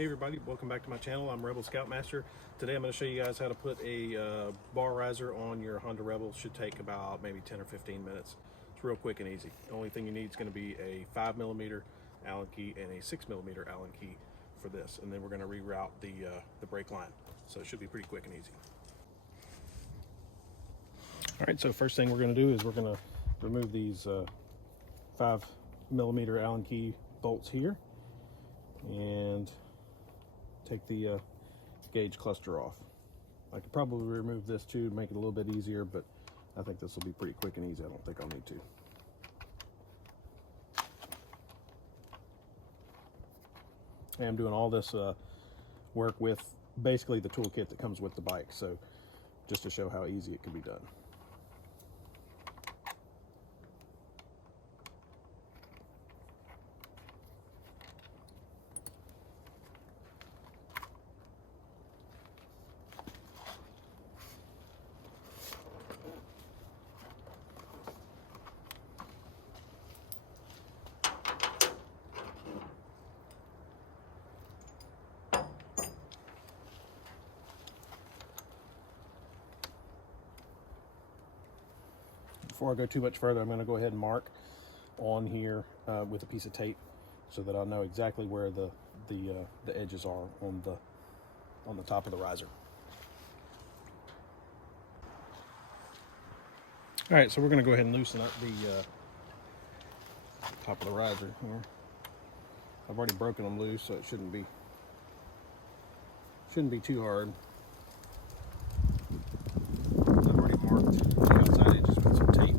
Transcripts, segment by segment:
Hey everybody, welcome back to my channel. I'm Rebel Scoutmaster. Today I'm going to show you guys how to put a bar riser on your Hondarebel. Should take about maybe 10 or 15 minutes. It's real quick and easy. The only thing you need is going to be a 5mm Allen key and a 6mm Allen key for this, and then we're going to reroute the brake line. So it should be pretty quick and easy. Alright, so first thing we're going to do is we're going to remove these 5mm Allen key bolts here and take the gauge cluster off. I could probably remove this too to make it a little bit easier, but I think this will be pretty quick and easy. I don't think I'll need to. And I'm doing all this work with basically the toolkit that comes with the bike, so just to show how easy it can be done. Before I go too much further, I'm going to go ahead and mark on here with a piece of tape so that I know exactly where the edges are on the top of the riser. All right, so we're going to go ahead and loosen up the top of the riser here. I've already broken them loose, so it shouldn't be too hard. I've already marked the outside edges with some tape.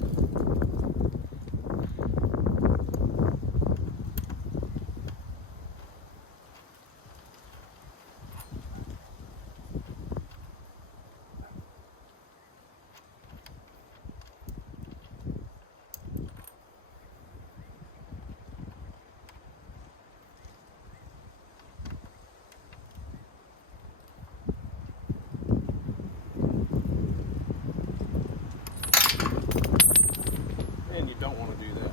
And you don't want to do that.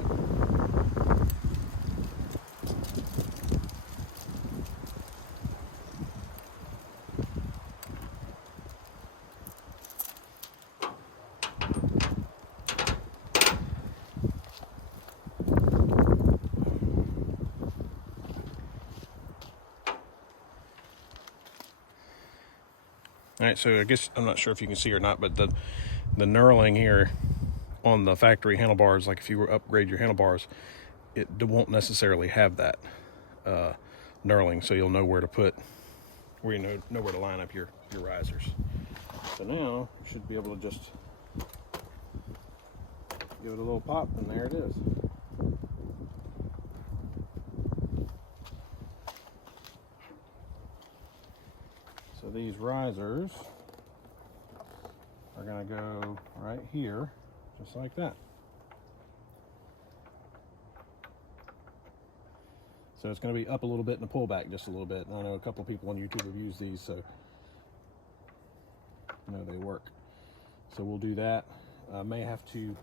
All right, so I guess I'm not sure if you can see or not, but the knurling here on the factory handlebars, like if you were to upgrade your handlebars, it won't necessarily have that knurling, so you'll know where to put, where you know where to line up your risers. So now you should be able to just give it a little pop, and there it is. So these risers are going to go right here, just like that. So it's going to be up a little bit and a pullback just a little bit. And I know a couple of people on YouTube have used these, so you know they work. So we'll do that. I may have to,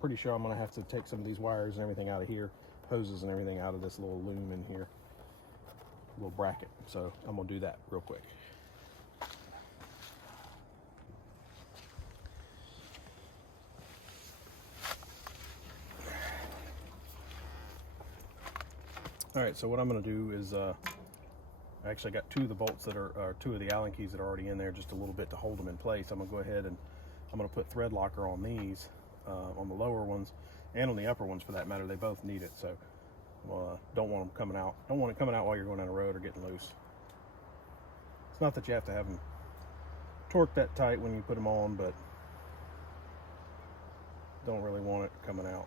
pretty sure I'm going to have to take some of these wires and everything out of here, hoses and everything out of this little loom in here, little bracket. So I'm going to do that real quick. All right, so what I'm going to do is I actually got two of the bolts that are two of the Allen keys that are already in there, just a little bit to hold them in place. I'm going to go ahead and I'm going to put thread locker on these, on the lower ones and on the upper ones for that matter. They both need it, so don't want them coming out. Don't want it coming out while you're going down the road or getting loose. It's not that you have to have them torqued that tight when you put them on, but don't really want it coming out.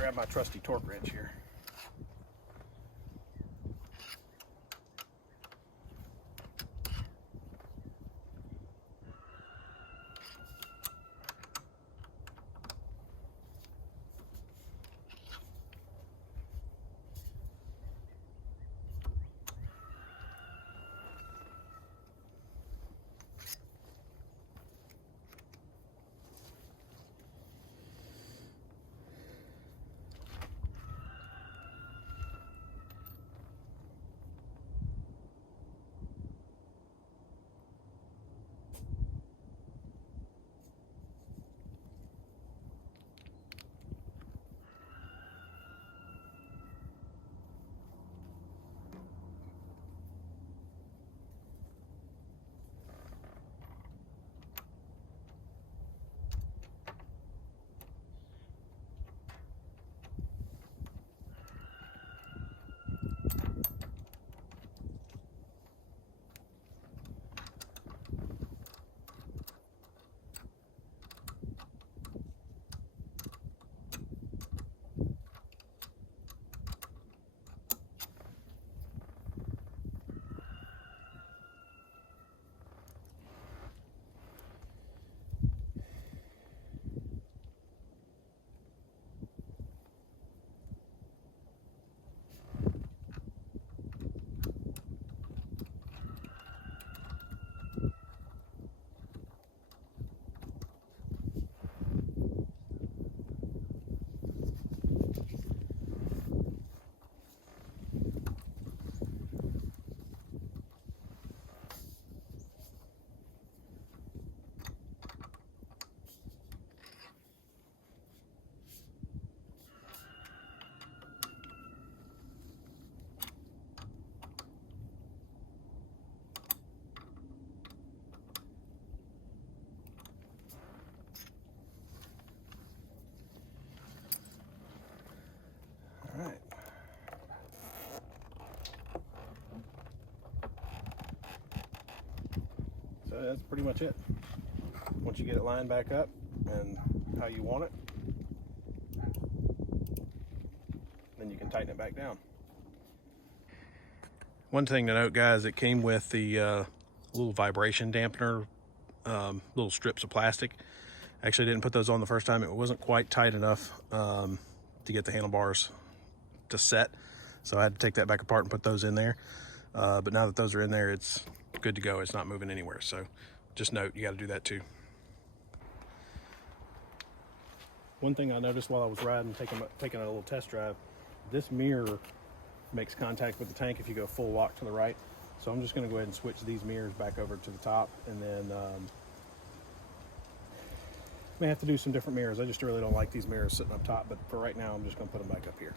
grab my trusty torque wrench here. All right. So that's pretty much it. Once you get it lined back up and how you want it, then you can tighten it back down. One thing to note, guys, it came with the little vibration dampener, little strips of plastic. Actually didn't put those on the first time. It wasn't quite tight enough to get the handlebars to set, so I had to take that back apart and put those in there. But now that those are in there, it's good to go. It's not moving anywhere, so just note you got to do that too. One thing I noticed while I was riding, taking a little test drive, this mirror makes contact with the tank if you go full walk to the right. So I'm just going to go ahead and switch these mirrors back over to the top, and then may have to do some different mirrors. I just really don't like these mirrors sitting up top, but for right now I'm just going to put them back up here.